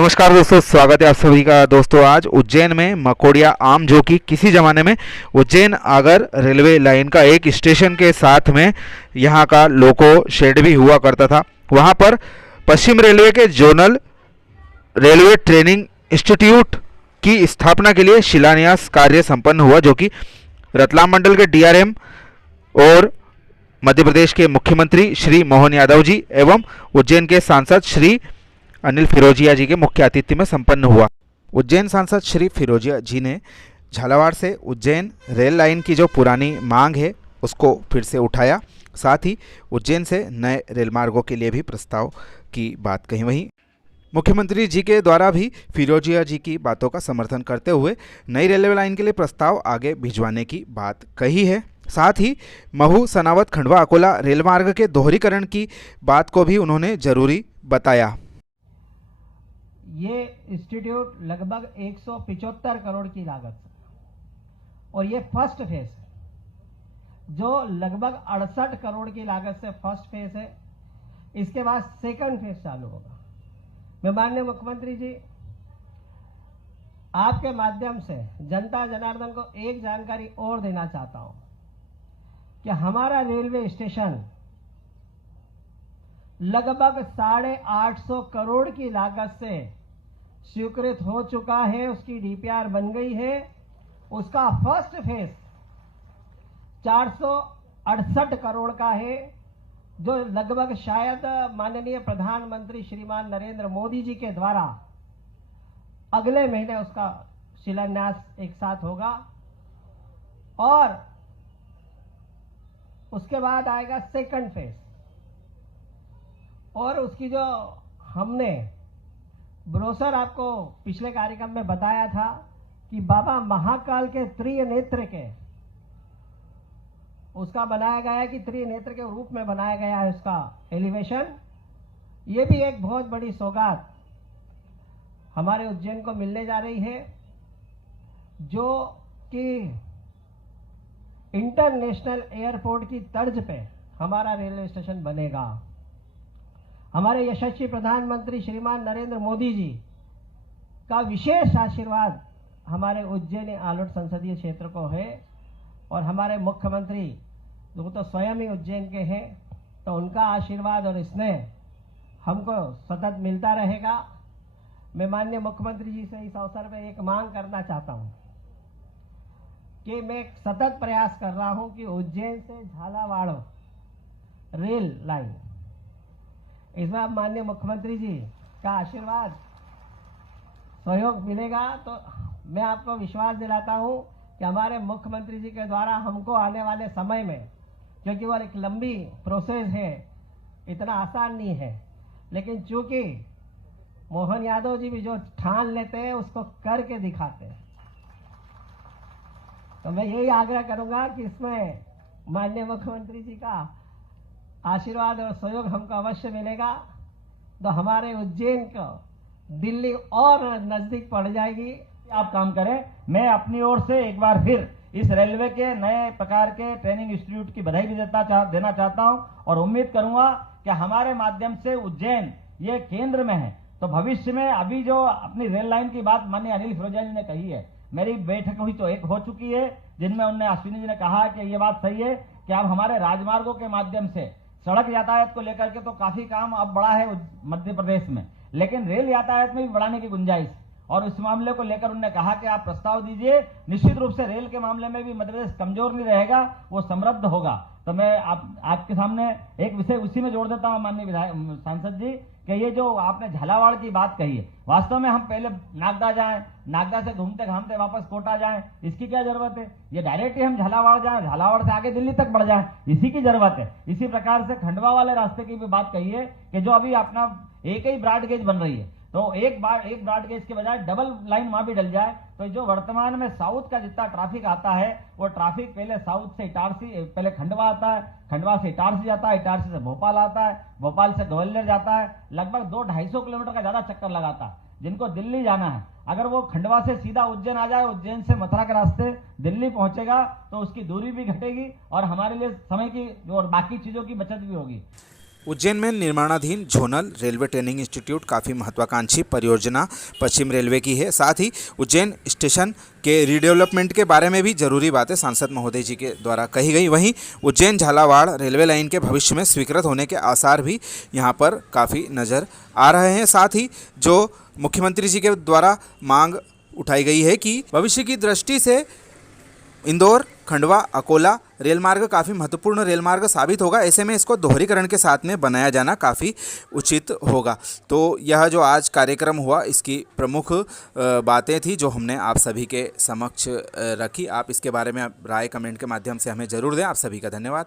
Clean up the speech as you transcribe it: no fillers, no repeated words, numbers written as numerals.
नमस्कार दोस्तों, स्वागत है आप सभी का। दोस्तों आज उज्जैन में मकोड़िया आम, जो कि किसी ज़माने में उज्जैन आगर रेलवे लाइन का एक स्टेशन के साथ में यहाँ का लोको शेड भी हुआ करता था, वहाँ पर पश्चिम रेलवे के जोनल रेलवे ट्रेनिंग इंस्टीट्यूट की स्थापना के लिए शिलान्यास कार्य संपन्न हुआ, जो कि रतलाम मंडल के डीआरएम और मध्य प्रदेश के मुख्यमंत्री श्री मोहन यादव जी एवं उज्जैन के सांसद श्री अनिल फिरोजिया जी के मुख्य आतिथ्य में संपन्न हुआ। उज्जैन सांसद श्री फिरोजिया जी ने झालावाड़ से उज्जैन रेल लाइन की जो पुरानी मांग है उसको फिर से उठाया, साथ ही उज्जैन से नए रेल मार्गों के लिए भी प्रस्ताव की बात कही। वहीं मुख्यमंत्री जी के द्वारा भी फिरोजिया जी की बातों का समर्थन करते हुए नई रेलवे लाइन के लिए प्रस्ताव आगे भिजवाने की बात कही है। साथ ही महू सनावत खंडवा अकोला रेल मार्ग के दोहरीकरण की बात को भी उन्होंने जरूरी बताया। ये इंस्टीट्यूट लगभग 175 करोड़ की लागत से, और ये फर्स्ट फेज है, जो लगभग 68 करोड़ की लागत से फर्स्ट फेज है। इसके बाद सेकंड फेज चालू होगा। मैं माननीय मुख्यमंत्री जी, आपके माध्यम से जनता जनार्दन को एक जानकारी और देना चाहता हूं कि हमारा रेलवे स्टेशन लगभग 850 करोड़ की लागत से स्वीकृत हो चुका है, उसकी डीपीआर बन गई है। उसका फर्स्ट फेज 468 करोड़ का है, जो लगभग शायद माननीय प्रधानमंत्री श्रीमान नरेंद्र मोदी जी के द्वारा अगले महीने उसका शिलान्यास एक साथ होगा। और उसके बाद आएगा सेकंड फेज, और उसकी जो हमने ब्रोशर आपको पिछले कार्यक्रम में बताया था कि बाबा महाकाल के त्रिनेत्र के उसका बनाया गया है, कि त्रिनेत्र के रूप में बनाया गया है उसका एलिवेशन। ये भी एक बहुत बड़ी सौगात हमारे उज्जैन को मिलने जा रही है, जो कि इंटरनेशनल एयरपोर्ट की तर्ज पे हमारा रेलवे स्टेशन बनेगा। हमारे यशस्वी प्रधानमंत्री श्रीमान नरेंद्र मोदी जी का विशेष आशीर्वाद हमारे उज्जैन आलोट संसदीय क्षेत्र को है, और हमारे मुख्यमंत्री जो तो स्वयं ही उज्जैन के हैं, तो उनका आशीर्वाद और स्नेह हमको सतत मिलता रहेगा। मैं माननीय मुख्यमंत्री जी से इस अवसर पर एक मांग करना चाहता हूं कि मैं सतत प्रयास कर रहा हूं कि उज्जैन से झालावाड़ रेल लाइन, इसमें आप माननीय मुख्यमंत्री जी का आशीर्वाद सहयोग मिलेगा, तो मैं आपको विश्वास दिलाता हूं कि हमारे मुख्यमंत्री जी के द्वारा हमको आने वाले समय में, क्योंकि वो एक लंबी प्रोसेस है, इतना आसान नहीं है, लेकिन चूंकि मोहन यादव जी भी जो ठान लेते हैं उसको करके दिखाते हैं, तो मैं यही आग्रह करूंगा कि इसमें माननीय मुख्यमंत्री जी का आशीर्वाद और सहयोग हमको अवश्य मिलेगा, तो हमारे उज्जैन को दिल्ली और नजदीक पड़ जाएगी। आप काम करें। मैं अपनी ओर से एक बार फिर इस रेलवे के नए प्रकार के ट्रेनिंग इंस्टीट्यूट की बधाई भी देना चाहता हूं, और उम्मीद करूंगा कि हमारे माध्यम से उज्जैन ये केंद्र में है, तो भविष्य में अभी जो अपनी रेल लाइन की बात माननीय अनिल फिरोजिया जी ने कही है, मेरी बैठक हुई तो एक हो चुकी है, जिनमें उन्होंने अश्विनी जी ने कहा कि ये बात सही है कि अब हमारे राजमार्गों के माध्यम से सड़क यातायात को लेकर के तो काफी काम अब बढ़ा है मध्य प्रदेश में, लेकिन रेल यातायात में भी बढ़ाने की गुंजाइश, और इस मामले को लेकर उन्होंने कहा कि आप प्रस्ताव दीजिए। निश्चित रूप से रेल के मामले में भी मध्य प्रदेश कमजोर नहीं रहेगा, वो समृद्ध होगा। तो मैं आपके सामने एक विषय उसी में जोड़ देता हूं माननीय सांसद जी, कि ये जो आपने झालावाड़ की बात कही है, वास्तव में हम पहले नागदा जाएं, नागदा से घूमते घामते वापस कोटा जाएं, इसकी क्या जरूरत है? ये डायरेक्ट ही हम झालावाड़ जाएं, झालावाड़ से आगे दिल्ली तक बढ़ जाएं, इसी की जरूरत है। इसी प्रकार से खंडवा वाले रास्ते की भी बात कही है कि जो अभी अपना एक ही ब्रॉड गेज बन रही है, तो एक ब्रॉड गेज के बजाय डबल लाइन वहां भी डल जाए, तो जो वर्तमान में साउथ का जितना ट्रैफिक आता है, वो ट्रैफिक पहले साउथ से इटारसी, पहले खंडवा आता है, खंडवा से इटारसी जाता है, इटारसी से भोपाल आता है, भोपाल से ग्वालियर जाता है, लगभग 200-250 किलोमीटर का ज्यादा चक्कर लगाता है। जिनको दिल्ली जाना है, अगर वो खंडवा से सीधा उज्जैन आ जाए, उज्जैन से मथुरा के रास्ते दिल्ली पहुंचेगा, तो उसकी दूरी भी घटेगी और हमारे लिए समय की और बाकी चीजों की बचत भी होगी। उज्जैन में निर्माणाधीन झोनल रेलवे ट्रेनिंग इंस्टीट्यूट काफ़ी महत्वाकांक्षी परियोजना पश्चिम रेलवे की है। साथ ही उज्जैन स्टेशन के रीडेवलपमेंट के बारे में भी जरूरी बातें सांसद महोदय जी के द्वारा कही गई। वहीं उज्जैन झालावाड़ रेलवे लाइन के भविष्य में स्वीकृत होने के आसार भी यहाँ पर काफ़ी नज़र आ रहे हैं। साथ ही जो मुख्यमंत्री जी के द्वारा मांग उठाई गई है कि भविष्य की दृष्टि से इंदौर खंडवा अकोला रेलमार्ग काफ़ी महत्वपूर्ण रेलमार्ग साबित होगा। ऐसे में इसको दोहरीकरण के साथ में बनाया जाना काफ़ी उचित होगा। तो यह जो आज कार्यक्रम हुआ इसकी प्रमुख बातें थी जो हमने आप सभी के समक्ष रखी। आप इसके बारे में राय कमेंट के माध्यम से हमें ज़रूर दें। आप सभी का धन्यवाद।